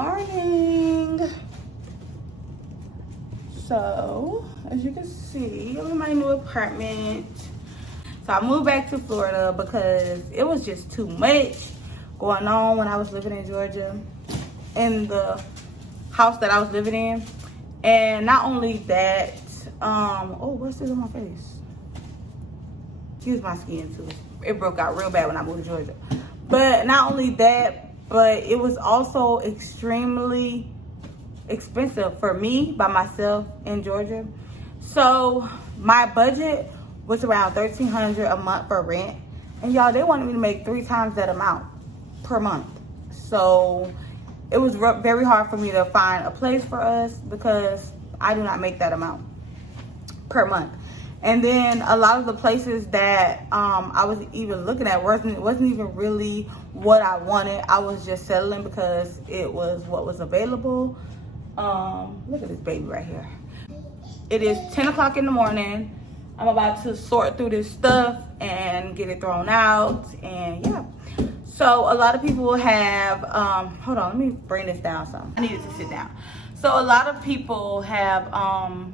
morning. So as you can see, I'm in my new apartment. So I moved back to Florida because it was just too much going on when I was living in Georgia in the house that I was living in. And not only that, oh, what's this on my face? Excuse my skin too. It broke out real bad when I moved to Georgia. But not only that, but it was also extremely expensive for me by myself in Georgia. So my budget was around $1,300 a month for rent. And y'all, they wanted me to make 3 times that amount per month. So it was very hard for me to find a place for us because I do not make that amount per month. And then a lot of the places that I was even looking at wasn't even really what I wanted. I was just settling because it was what was available. Look at this baby right here. It is 10 o'clock in the morning. I'm about to sort through this stuff and get it thrown out, and yeah. So a lot of people have, hold on, let me bring this down some. I needed to sit down. So a lot of people have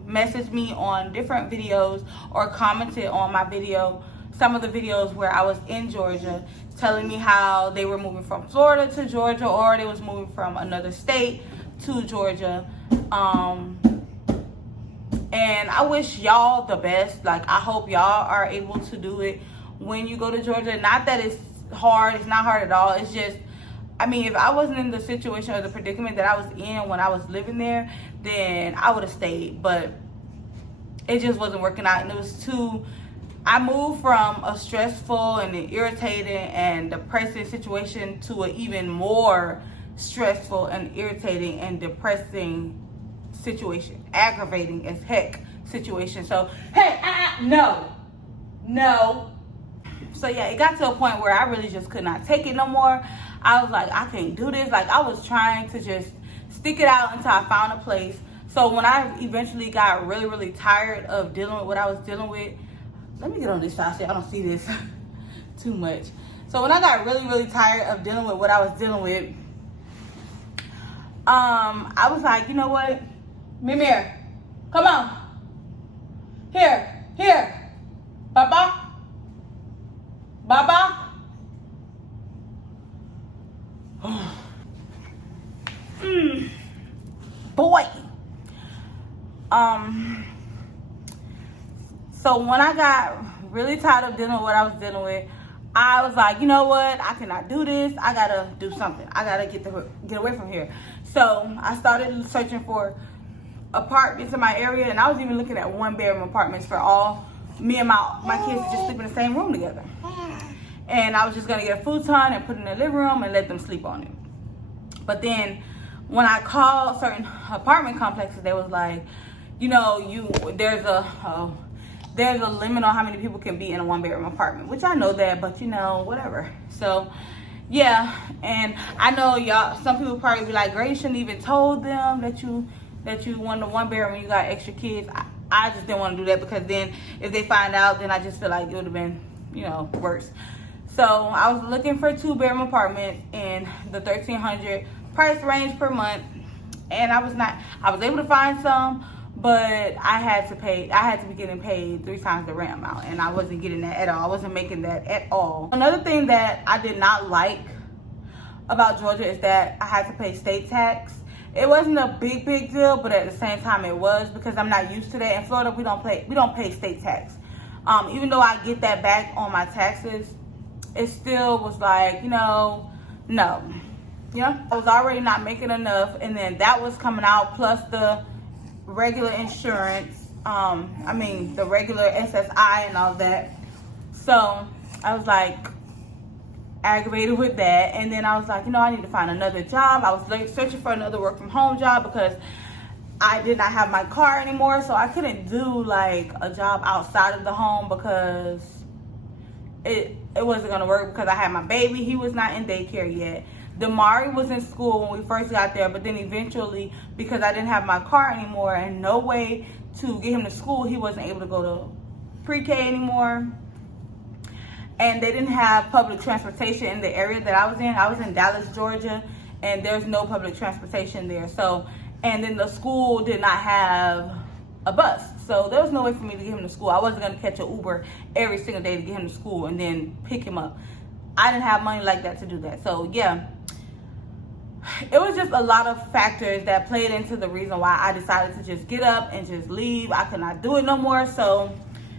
messaged me on different videos or commented on my video, some of the videos where I was in Georgia, telling me how they were moving from Florida to Georgia, or they was moving from another state to Georgia. And I wish y'all the best. Like, I hope y'all are able to do it when you go to Georgia. Not that it's hard, it's not hard at all. It's just, I mean, if I wasn't in the situation or the predicament that I was in when I was living there, then I would have stayed. But it just wasn't working out, and it was too, I moved from a stressful and irritating and depressing situation to an even more stressful and irritating and depressing situation, aggravating as heck situation. So hey, no. So yeah, it got to a point where I really just could not take it no more. I was like, I can't do this. Like, I was trying to just stick it out until I found a place. So when I eventually got really tired of dealing with what I was dealing with, let me get on this side so I don't see this too much. So when I got really tired of dealing with what I was dealing with, I was like, you know what? Mimir, come on. Here. Baba. Boy. So when I got really tired of dealing with what I was dealing with, I was like, you know what? I cannot do this. I gotta do something. I gotta get away from here. So I started searching for apartments in my area, and I was even looking at 1-bedroom apartments for all me and my kids to just sleep in the same room together. And I was just gonna get a futon and put it in the living room and let them sleep on it. But then when I called certain apartment complexes, they was like, you know, there's a limit on how many people can be in a 1-bedroom apartment, which I know that, but you know, whatever. So yeah, and I know y'all, some people probably be like, girl, you shouldn't even told them that you wanted a 1-bedroom and you got extra kids. I just didn't want to do that, because then if they find out, then I just feel like it would have been, you know, worse. So I was looking for 2-bedroom apartments in the $1,300 price range per month, and I was able to find some, but I had to be getting paid 3 times the rent amount, and I wasn't getting that at all. I wasn't making that at all. Another thing that I did not like about Georgia is that I had to pay state tax. It wasn't a big deal, but at the same time it was, because I'm not used to that. In Florida, we don't pay state tax. Even though I get that back on my taxes, it still was like, you know, no. You know, I was already not making enough, and then that was coming out, plus the regular insurance, the regular SSI and all that. So I was like aggravated with that, and then I was like, you know, I need to find another job. I was searching for another work from home job because I did not have my car anymore, so I couldn't do like a job outside of the home because it wasn't gonna work, because I had my baby. He was not in daycare yet. Damari was in school when we first got there, but then eventually, because I didn't have my car anymore and no way to get him to school, he wasn't able to go to pre-K anymore. And they didn't have public transportation in the area that I was in. I was in Dallas, Georgia, and there's no public transportation there. So, and then the school did not have a bus, so there was no way for me to get him to school. I wasn't gonna catch an Uber every single day to get him to school and then pick him up. I didn't have money like that to do that. So yeah, it was just a lot of factors that played into the reason why I decided to just get up and just leave. I could not do it no more. So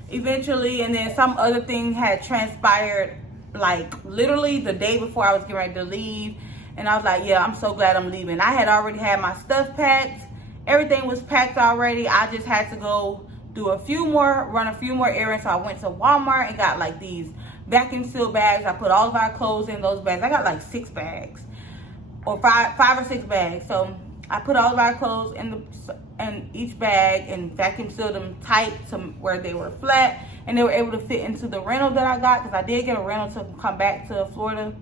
eventually, and then some other thing had transpired, like literally the day before I was getting ready to leave. And I was like, yeah, I'm so glad I'm leaving. I had already had my stuff packed. Everything was packed already. I just had to go run a few more errands. So I went to Walmart and got like these vacuum seal bags. I put all of our clothes in those bags. I got like 6 bags. Or five or six bags. So I put all of our clothes in each bag and vacuum sealed them tight to where they were flat, and they were able to fit into the rental that I got, because I did get a rental to come back to Florida.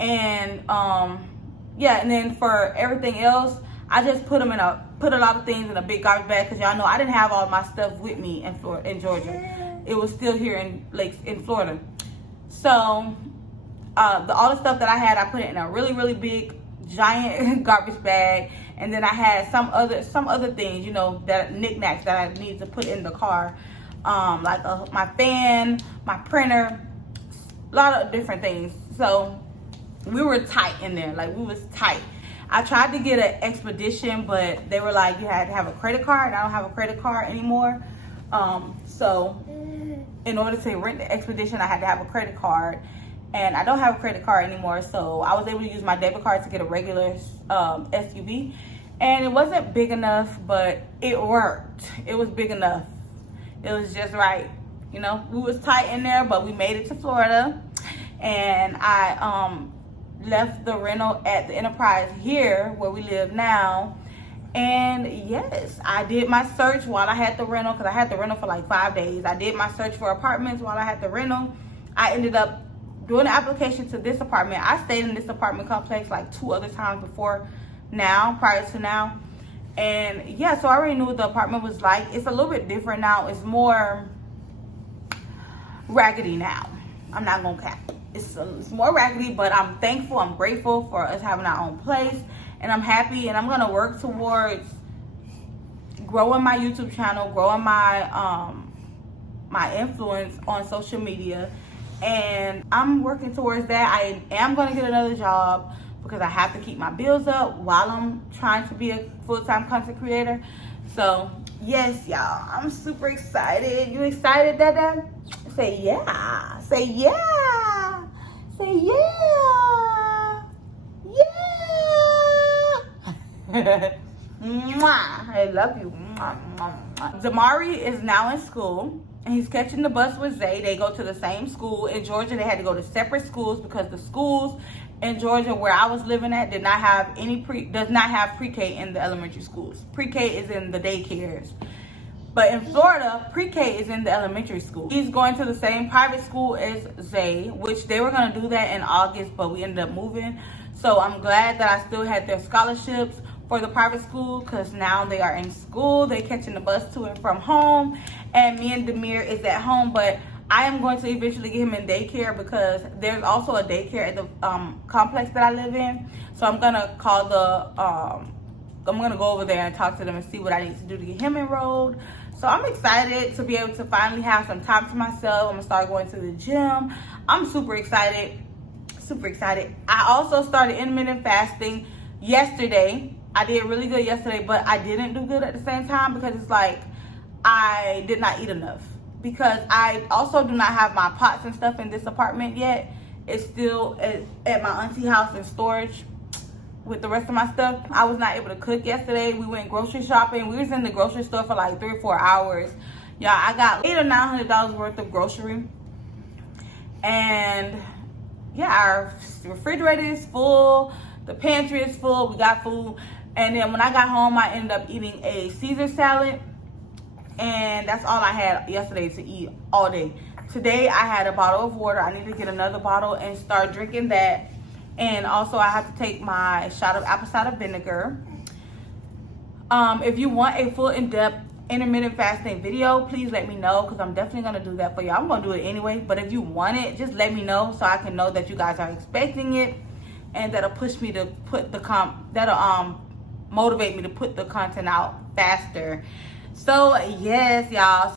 And yeah, and then for everything else, I just put a lot of things in a big garbage bag, because y'all know I didn't have all my stuff with me in Georgia. It was still here in Florida. So all the stuff that I had, I put it in a really, really big, giant garbage bag. And then I had some other things, you know, that knickknacks that I need to put in the car, like my fan, my printer, a lot of different things. So we were tight in there, like we was tight. I tried to get an expedition, but they were like, you had to have a credit card, and I don't have a credit card anymore. So in order to rent the expedition, I had to have a credit card. And I don't have a credit card anymore, so I was able to use my debit card to get a regular SUV. And it wasn't big enough, but it worked. It was big enough. It was just right. You know, we was tight in there, but we made it to Florida. And I left the rental at the Enterprise here, where we live now. And yes, I did my search while I had the rental, because I had the rental for like 5 days. I did my search for apartments while I had the rental. I ended up doing the application to this apartment. I stayed in this apartment complex like 2 other times prior to now. And yeah, so I already knew what the apartment was like. It's a little bit different now. It's more raggedy now. I'm not gonna cap. It's more raggedy, but I'm thankful, I'm grateful for us having our own place. And I'm happy, and I'm gonna work towards growing my YouTube channel, growing my my influence on social media. And I'm working towards that. I am going to get another job, because I have to keep my bills up while I'm trying to be a full-time content creator. So yes, y'all, I'm super excited. You excited, Dada? Say yeah. Say yeah. Say yeah. Yeah. Mwah. I love you. Mwah, mwah, mwah. Damari is now in school, and he's catching the bus with Zay. They go to the same school. In Georgia, they had to go to separate schools, because the schools in Georgia where I was living at does not have pre-K in the elementary schools. Pre-K is in the daycares. But in Florida, pre-K is in the elementary school. He's going to the same private school as Zay, which they were going to do that in August, but we ended up moving. So I'm glad that I still had their scholarships for the private school, because now they are in school. They're catching the bus to and from home, and me and Demir is at home. But I am going to eventually get him in daycare, because there's also a daycare at the complex that I live in. So I'm gonna call I'm gonna go over there and talk to them and see what I need to do to get him enrolled. So I'm excited to be able to finally have some time to myself. I'm gonna start going to the gym. I'm super excited. Super excited. I also started intermittent fasting yesterday. I did really good yesterday, but I didn't do good at the same time, because it's like I did not eat enough. Because I also do not have my pots and stuff in this apartment yet. It's still at my auntie house in storage with the rest of my stuff. I was not able to cook yesterday. We went grocery shopping. We was in the grocery store for like 3 or 4 hours. Y'all, I got $800 or $900 worth of grocery. And yeah, our refrigerator is full. The pantry is full. We got food. And then when I got home, I ended up eating a Caesar salad. And that's all I had yesterday to eat all day. Today, I had a bottle of water. I need to get another bottle and start drinking that. And also, I have to take my shot of apple cider vinegar. If you want a full in-depth intermittent fasting video, please let me know, because I'm definitely going to do that for y'all. I'm going to do it anyway. But if you want it, just let me know so I can know that you guys are expecting it. and that'll push me to put that'll motivate me to put the content out faster. So yes, y'all.